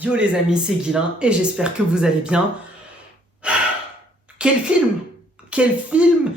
Yo les amis, c'est Guilin et j'espère que vous allez bien. Quel film! Quel film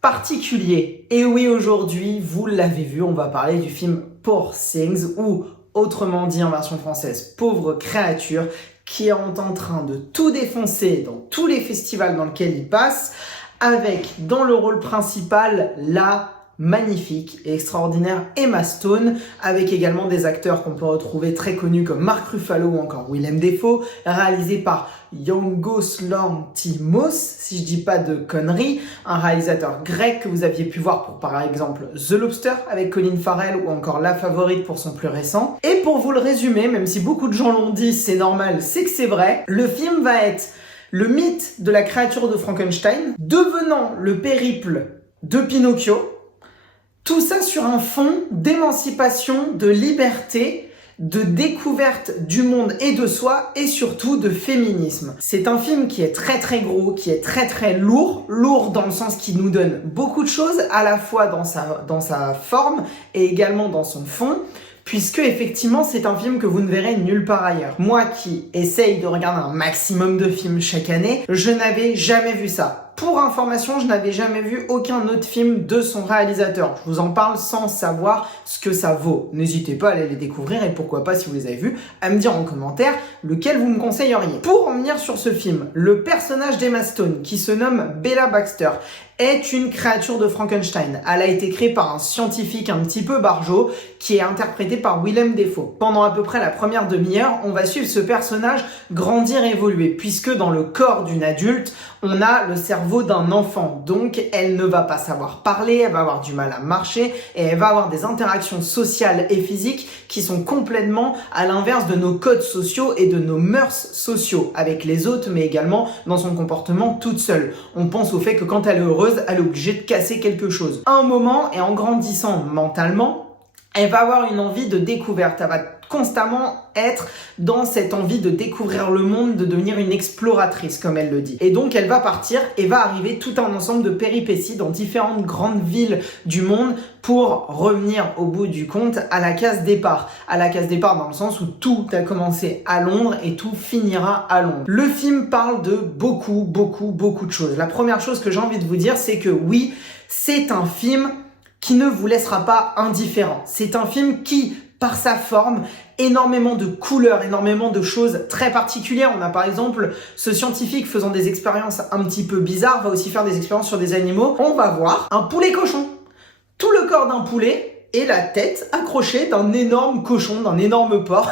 particulier! Et oui, aujourd'hui, vous l'avez vu, on va parler du film Poor Things, ou autrement dit en version française, Pauvre créature, qui est en train de tout défoncer dans tous les festivals dans lesquels il passe, avec dans le rôle principal la magnifique et extraordinaire Emma Stone, avec également des acteurs qu'on peut retrouver très connus comme Mark Ruffalo ou encore Willem Dafoe, réalisé par Yorgos Lanthimos, si je dis pas de conneries, un réalisateur grec que vous aviez pu voir pour par exemple The Lobster avec Colin Farrell ou encore La Favorite pour son plus récent. Et pour vous le résumer, même si beaucoup de gens l'ont dit, c'est normal, c'est que c'est vrai, le film va être le mythe de la créature de Frankenstein, devenant le périple de Pinocchio, tout ça sur un fond d'émancipation, de liberté, de découverte du monde et de soi, et surtout de féminisme. C'est un film qui est très très gros, qui est très très lourd, lourd dans le sens qu'il nous donne beaucoup de choses, à la fois dans sa forme et également dans son fond, puisque effectivement c'est un film que vous ne verrez nulle part ailleurs. Moi qui essaye de regarder un maximum de films chaque année, je n'avais jamais vu ça. Pour information, je n'avais jamais vu aucun autre film de son réalisateur. Je vous en parle sans savoir ce que ça vaut. N'hésitez pas à aller les découvrir et pourquoi pas, si vous les avez vus, à me dire en commentaire lequel vous me conseilleriez. Pour en venir sur ce film, le personnage d'Emma Stone, qui se nomme Bella Baxter, est une créature de Frankenstein. Elle a été créée par un scientifique un petit peu barjot qui est interprété par Willem Dafoe. Pendant à peu près la première demi-heure, on va suivre ce personnage grandir et évoluer, puisque dans le corps d'une adulte, on a le cerveau d'un enfant. Donc, elle ne va pas savoir parler, elle va avoir du mal à marcher et elle va avoir des interactions sociales et physiques qui sont complètement à l'inverse de nos codes sociaux et de nos mœurs sociaux avec les autres, mais également dans son comportement toute seule. On pense au fait que quand elle est heureuse, elle est obligée de casser quelque chose. À un moment, et en grandissant mentalement, elle va avoir une envie de découverte. Elle va constamment être dans cette envie de découvrir le monde, de devenir une exploratrice, comme elle le dit. Et donc, elle va partir et va arriver tout un ensemble de péripéties dans différentes grandes villes du monde pour revenir au bout du compte à la case départ. À la case départ dans le sens où tout a commencé à Londres et tout finira à Londres. Le film parle de beaucoup de choses. La première chose que j'ai envie de vous dire, c'est que oui, c'est un film qui ne vous laissera pas indifférent. C'est un film qui, par sa forme, énormément de couleurs, énormément de choses très particulières. On a par exemple ce scientifique faisant des expériences un petit peu bizarres, va aussi faire des expériences sur des animaux. On va voir un poulet cochon. Tout le corps d'un poulet et la tête accrochée d'un énorme cochon, d'un énorme porc.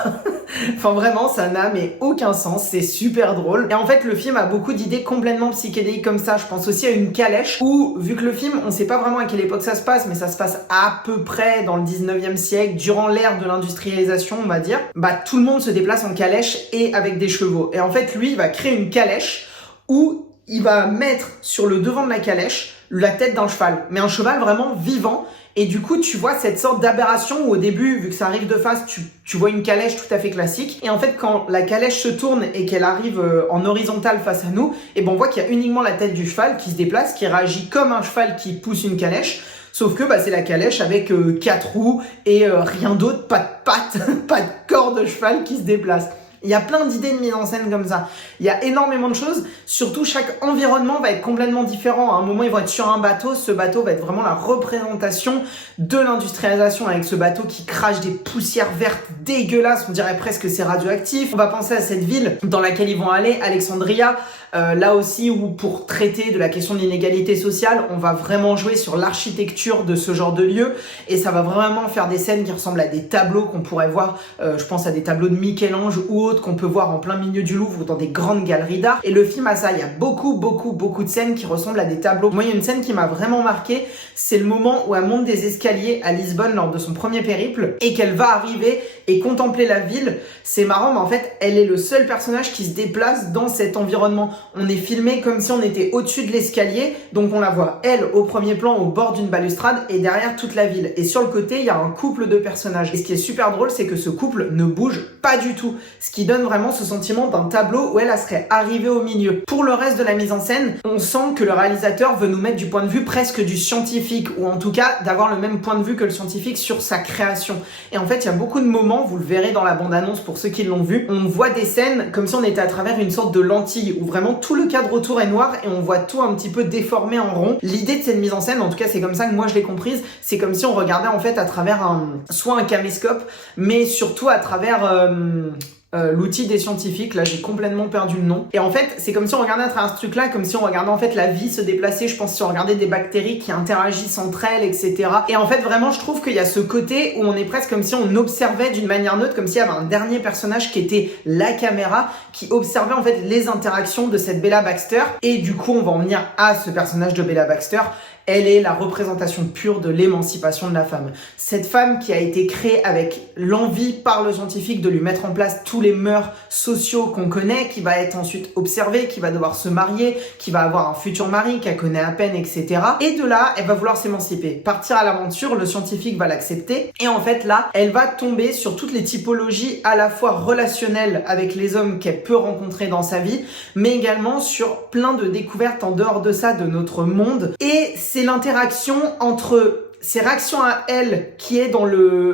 Enfin vraiment, ça n'a mais aucun sens, c'est super drôle. Et en fait, le film a beaucoup d'idées complètement psychédéliques comme ça. Je pense aussi à une calèche où, vu que le film, on sait pas vraiment à quelle époque ça se passe, mais ça se passe à peu près dans le 19e siècle, durant l'ère de l'industrialisation, on va dire, bah tout le monde se déplace en calèche et avec des chevaux. Et en fait, lui, il va créer une calèche où il va mettre sur le devant de la calèche la tête d'un cheval, mais un cheval vraiment vivant. Et du coup, tu vois cette sorte d'aberration où au début, vu que ça arrive de face, tu vois une calèche tout à fait classique. Et en fait, quand la calèche se tourne et qu'elle arrive en horizontale face à nous, et ben on voit qu'il y a uniquement la tête du cheval qui se déplace, qui réagit comme un cheval qui pousse une calèche. Sauf que bah, c'est la calèche avec 4 roues et rien d'autre, pas de pattes, pas de corps de cheval qui se déplace. Il y a plein d'idées de mise en scène comme ça. Il y a énormément de choses. Surtout, chaque environnement va être complètement différent. À un moment, ils vont être sur un bateau. Ce bateau va être vraiment la représentation de l'industrialisation avec ce bateau qui crache des poussières vertes dégueulasses. On dirait presque que c'est radioactif. On va penser à cette ville dans laquelle ils vont aller, Alexandria. Là aussi, où pour traiter de la question de l'inégalité sociale, on va vraiment jouer sur l'architecture de ce genre de lieu. Et ça va vraiment faire des scènes qui ressemblent à des tableaux qu'on pourrait voir. Je pense à des tableaux de Michel-Ange ou autres qu'on peut voir en plein milieu du Louvre ou dans des grandes galeries d'art. Et le film a ça, il y a beaucoup de scènes qui ressemblent à des tableaux. Moi, il y a une scène qui m'a vraiment marqué, c'est le moment où elle monte des escaliers à Lisbonne lors de son premier périple et qu'elle va arriver et contempler la ville. C'est marrant, mais en fait, elle est le seul personnage qui se déplace dans cet environnement. On est filmé comme si on était au-dessus de l'escalier, donc on la voit, elle, au premier plan, au bord d'une balustrade, et derrière toute la ville. Et sur le côté, il y a un couple de personnages. Et ce qui est super drôle, c'est que ce couple ne bouge pas du tout. Ce qui qui donne vraiment ce sentiment d'un tableau où elle serait arrivée au milieu. Pour le reste de la mise en scène, on sent que le réalisateur veut nous mettre du point de vue presque du scientifique, ou en tout cas d'avoir le même point de vue que le scientifique sur sa création. Et en fait, il y a beaucoup de moments, vous le verrez dans la bande-annonce pour ceux qui l'ont vu, on voit des scènes comme si on était à travers une sorte de lentille, où vraiment tout le cadre autour est noir et on voit tout un petit peu déformé en rond. L'idée de cette mise en scène, en tout cas c'est comme ça que moi je l'ai comprise, c'est comme si on regardait en fait à travers soit un caméscope, mais surtout à travers l'outil des scientifiques, là j'ai complètement perdu le nom. Et en fait, c'est comme si on regardait à travers ce truc-là, comme si on regardait en fait la vie se déplacer, je pense si on regardait des bactéries qui interagissent entre elles, etc. Et en fait, vraiment, je trouve qu'il y a ce côté où on est presque comme si on observait d'une manière neutre, comme s'il y avait un dernier personnage qui était la caméra, qui observait en fait les interactions de cette Bella Baxter. Et du coup, on va en venir à ce personnage de Bella Baxter. Elle est la représentation pure de l'émancipation de la femme. Cette femme qui a été créée avec l'envie par le scientifique de lui mettre en place tous les mœurs sociaux qu'on connaît, qui va être ensuite observée, qui va devoir se marier, qui va avoir un futur mari qu'elle connaît à peine, etc. Et de là, elle va vouloir s'émanciper, partir à l'aventure, le scientifique va l'accepter. Et en fait là, elle va tomber sur toutes les typologies à la fois relationnelles avec les hommes qu'elle peut rencontrer dans sa vie, mais également sur plein de découvertes en dehors de ça, de notre monde. Et c'est l'interaction entre ses réactions à elle qui est dans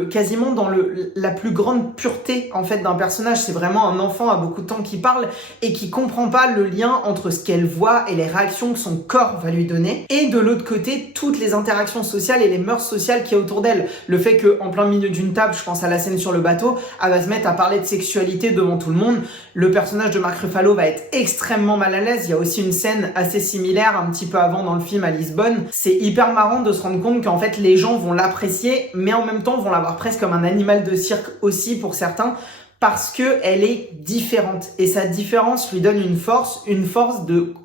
quasiment dans la plus grande pureté en fait d'un personnage. C'est vraiment un enfant à beaucoup de temps qui parle et qui comprend pas le lien entre ce qu'elle voit et les réactions que son corps va lui donner. Et de l'autre côté, toutes les interactions sociales et les mœurs sociales qu'il y a autour d'elle. Le fait qu'en plein milieu d'une table, je pense à la scène sur le bateau, elle va se mettre à parler de sexualité devant tout le monde. Le personnage de Mark Ruffalo va être extrêmement mal à l'aise. Il y a aussi une scène assez similaire un petit peu avant dans le film à Lisbonne. C'est hyper marrant de se rendre compte qu'en fait les gens vont l'apprécier, mais en même temps vont l'avoir presque comme un animal de cirque aussi pour certains, parce que elle est différente. Et sa différence lui donne une force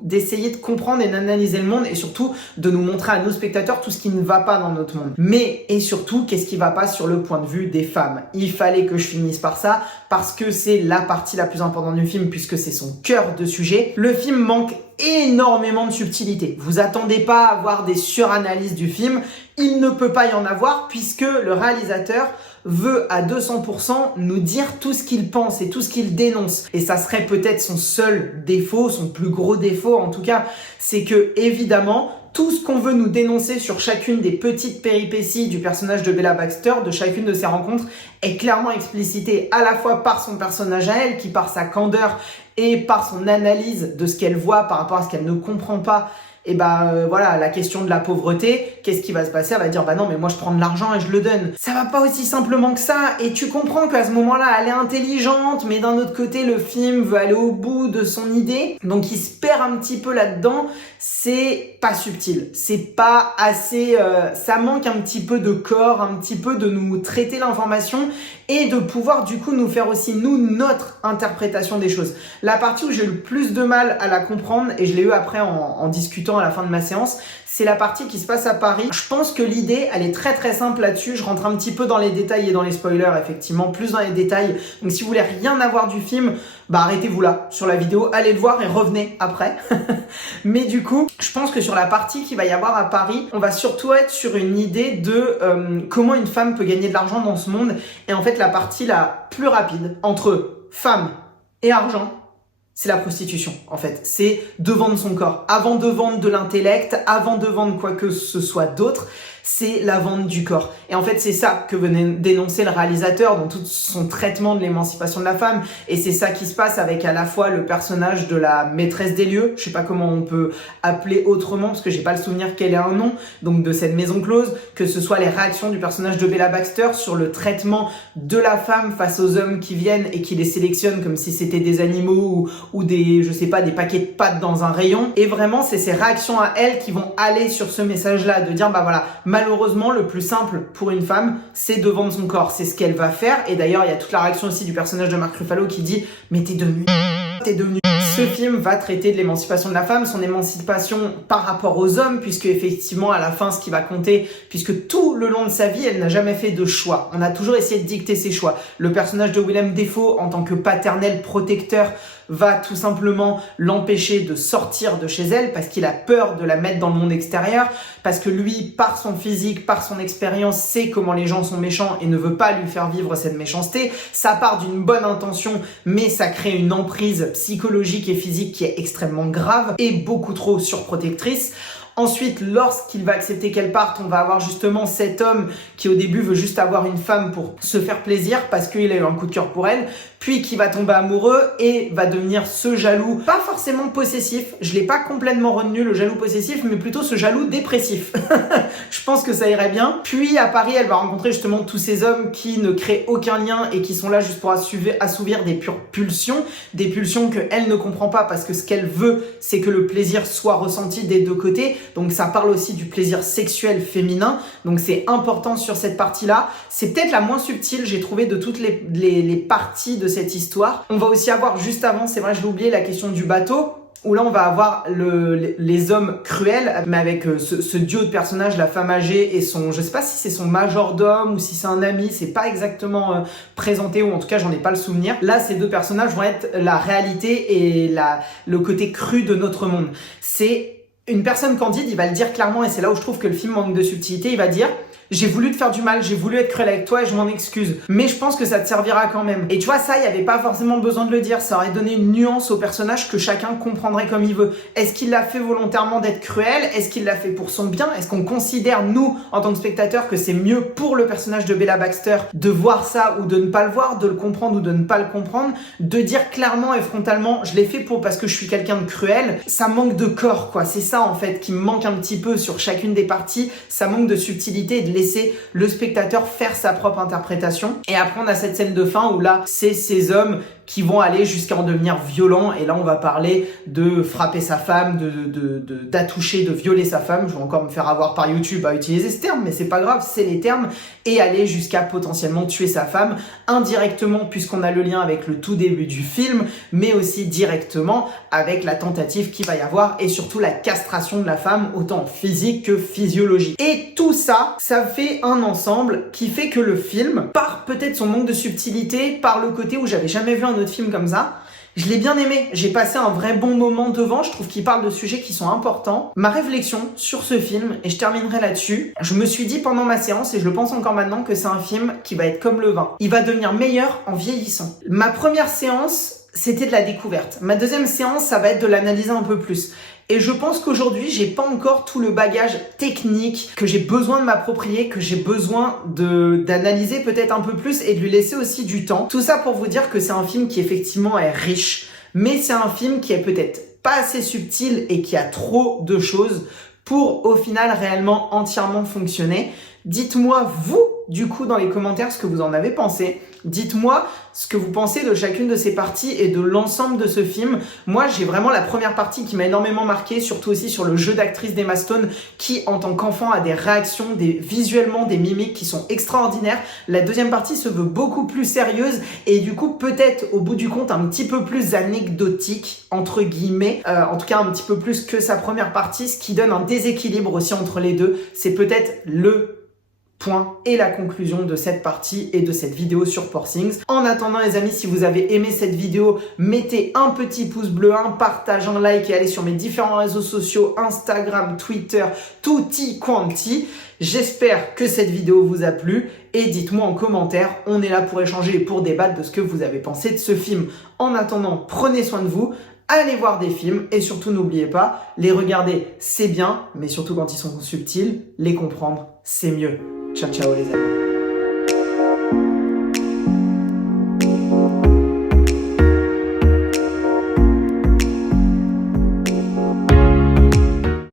d'essayer de comprendre et d'analyser le monde, et surtout de nous montrer à nos spectateurs tout ce qui ne va pas dans notre monde. Mais, et surtout, qu'est-ce qui va pas sur le point de vue des femmes. Il fallait que je finisse par ça, parce que c'est la partie la plus importante du film, puisque c'est son cœur de sujet. Le film manque énormément de subtilité. Vous attendez pas à voir des suranalyses du film, il ne peut pas y en avoir, puisque le réalisateur veut à 200% nous dire tout ce qu'il pense et tout ce qu'il dénonce. Et ça serait peut-être son seul défaut, son plus gros défaut en tout cas, c'est que évidemment, tout ce qu'on veut nous dénoncer sur chacune des petites péripéties du personnage de Bella Baxter, de chacune de ses rencontres, est clairement explicité à la fois par son personnage à elle, qui par sa candeur et par son analyse de ce qu'elle voit par rapport à ce qu'elle ne comprend pas. Et voilà, la question de la pauvreté, qu'est-ce qui va se passer? Elle va dire bah non mais moi je prends de l'argent et je le donne. Ça va pas aussi simplement que ça, et tu comprends qu'à ce moment-là elle est intelligente, mais d'un autre côté le film veut aller au bout de son idée, donc il se perd un petit peu là-dedans. C'est pas subtil, c'est pas assez, ça manque un petit peu de corps, un petit peu de nous traiter l'information et de pouvoir du coup nous faire aussi nous notre interprétation des choses. La partie où j'ai eu le plus de mal à la comprendre, et je l'ai eu après en discutant à la fin de ma séance, c'est la partie qui se passe à Paris. Je pense que l'idée, elle est très très simple là-dessus. Je rentre un petit peu dans les détails et dans les spoilers, effectivement, plus dans les détails. Donc si vous voulez rien avoir du film, arrêtez-vous là sur la vidéo, allez le voir et revenez après. Mais du coup, je pense que sur la partie qu'il va y avoir à Paris, on va surtout être sur une idée de comment une femme peut gagner de l'argent dans ce monde. Et en fait, la partie la plus rapide entre femme et argent, c'est la prostitution, en fait. C'est de vendre son corps. Avant de vendre de l'intellect, avant de vendre quoi que ce soit d'autre, c'est la vente du corps. Et en fait, c'est ça que venait dénoncer le réalisateur dans tout son traitement de l'émancipation de la femme. Et c'est ça qui se passe avec à la fois le personnage de la maîtresse des lieux, je sais pas comment on peut appeler autrement, parce que j'ai pas le souvenir qu'elle ait un nom, donc de cette maison close, que ce soit les réactions du personnage de Bella Baxter sur le traitement de la femme face aux hommes qui viennent et qui les sélectionnent comme si c'était des animaux ou des, je sais pas, des paquets de pâtes dans un rayon. Et vraiment, c'est ces réactions à elle qui vont aller sur ce message-là, de dire, voilà, malheureusement, le plus simple pour une femme, c'est de vendre son corps. C'est ce qu'elle va faire. Et d'ailleurs, il y a toute la réaction aussi du personnage de Mark Ruffalo qui dit « Mais t'es devenu Ce film va traiter de l'émancipation de la femme, son émancipation par rapport aux hommes, puisque effectivement à la fin ce qui va compter, puisque tout le long de sa vie elle n'a jamais fait de choix, on a toujours essayé de dicter ses choix. Le personnage de Willem Dafoe en tant que paternel protecteur va tout simplement l'empêcher de sortir de chez elle parce qu'il a peur de la mettre dans le monde extérieur, parce que lui, par son physique, par son expérience, sait comment les gens sont méchants et ne veut pas lui faire vivre cette méchanceté. Ça part d'une bonne intention, mais ça crée une emprise psychologique et physique qui est extrêmement grave et beaucoup trop surprotectrice. Ensuite, lorsqu'il va accepter qu'elle parte, on va avoir justement cet homme qui au début veut juste avoir une femme pour se faire plaisir parce qu'il a eu un coup de cœur pour elle, puis qui va tomber amoureux et va devenir ce jaloux, pas forcément possessif, je l'ai pas complètement retenu le jaloux possessif, mais plutôt ce jaloux dépressif. Je pense que ça irait bien. Puis à Paris, elle va rencontrer justement tous ces hommes qui ne créent aucun lien et qui sont là juste pour assouvir des pulsions qu'elle ne comprend pas parce que ce qu'elle veut, c'est que le plaisir soit ressenti des deux côtés. Donc ça parle aussi du plaisir sexuel féminin, donc c'est important sur cette partie-là. C'est peut-être la moins subtile, j'ai trouvé, de toutes les parties de cette histoire. On va aussi avoir juste avant, c'est vrai je l'ai oublié, la question du bateau, où là on va avoir les hommes cruels, mais avec ce duo de personnages, la femme âgée et son, je sais pas si c'est son majordome ou si c'est un ami, c'est pas exactement présenté, ou en tout cas j'en ai pas le souvenir. Là ces deux personnages vont être la réalité et le côté cru de notre monde. C'est une personne candide, il va le dire clairement, et c'est là où je trouve que le film manque de subtilité. Il va dire: j'ai voulu te faire du mal, j'ai voulu être cruel avec toi et je m'en excuse. Mais je pense que ça te servira quand même. Et tu vois, ça, il n'y avait pas forcément besoin de le dire. Ça aurait donné une nuance au personnage que chacun comprendrait comme il veut. Est-ce qu'il l'a fait volontairement d'être cruel? Est-ce qu'il l'a fait pour son bien? Est-ce qu'on considère, nous, en tant que spectateurs, que c'est mieux pour le personnage de Bella Baxter de voir ça ou de ne pas le voir, de le comprendre ou de ne pas le comprendre, de dire clairement et frontalement: je l'ai fait parce que je suis quelqu'un de cruel? Ça manque de corps, quoi. C'est ça, en fait, qui me manque un petit peu sur chacune des parties. Ça manque de subtilité et de laisser le spectateur faire sa propre interprétation. Et après on a cette scène de fin où là c'est ces hommes qui vont aller jusqu'à en devenir violents, et là on va parler de frapper sa femme, d'attoucher, de violer sa femme. Je vais encore me faire avoir par YouTube à utiliser ce terme, mais c'est pas grave, c'est les termes, et aller jusqu'à potentiellement tuer sa femme, indirectement puisqu'on a le lien avec le tout début du film, mais aussi directement avec la tentative qu'il va y avoir, et surtout la castration de la femme, autant physique que physiologique. Et tout ça, ça fait un ensemble qui fait que le film, par peut-être son manque de subtilité, par le côté où j'avais jamais vu un autre film comme ça, je l'ai bien aimé, j'ai passé un vrai bon moment devant, je trouve qu'il parle de sujets qui sont importants. Ma réflexion sur ce film, et je terminerai là-dessus, je me suis dit pendant ma séance, et je le pense encore maintenant, que c'est un film qui va être comme le vin. Il va devenir meilleur en vieillissant. Ma première séance, c'était de la découverte. Ma deuxième séance, ça va être de l'analyser un peu plus. Et je pense qu'aujourd'hui, j'ai pas encore tout le bagage technique que j'ai besoin de m'approprier, que j'ai besoin d'analyser peut-être un peu plus et de lui laisser aussi du temps. Tout ça pour vous dire que c'est un film qui effectivement est riche, mais c'est un film qui est peut-être pas assez subtil et qui a trop de choses pour au final réellement entièrement fonctionner. Dites-moi vous, du coup, dans les commentaires ce que vous en avez pensé. Dites-moi ce que vous pensez de chacune de ces parties et de l'ensemble de ce film. Moi, j'ai vraiment la première partie qui m'a énormément marqué, surtout aussi sur le jeu d'actrice d'Emma Stone, qui, en tant qu'enfant, a des réactions, visuellement, des mimiques qui sont extraordinaires. La deuxième partie se veut beaucoup plus sérieuse et du coup, peut-être, au bout du compte, un petit peu plus anecdotique, entre guillemets. En tout cas, un petit peu plus que sa première partie, ce qui donne un déséquilibre aussi entre les deux. C'est peut-être le point et la conclusion de cette partie et de cette vidéo sur Poor Things. En attendant les amis, si vous avez aimé cette vidéo, mettez un petit pouce bleu, un partage, un like et allez sur mes différents réseaux sociaux, Instagram, Twitter, tutti quanti. J'espère que cette vidéo vous a plu et dites-moi en commentaire, on est là pour échanger et pour débattre de ce que vous avez pensé de ce film. En attendant, prenez soin de vous, allez voir des films et surtout n'oubliez pas, les regarder c'est bien, mais surtout quand ils sont subtils, les comprendre c'est mieux. Ciao ciao les amis.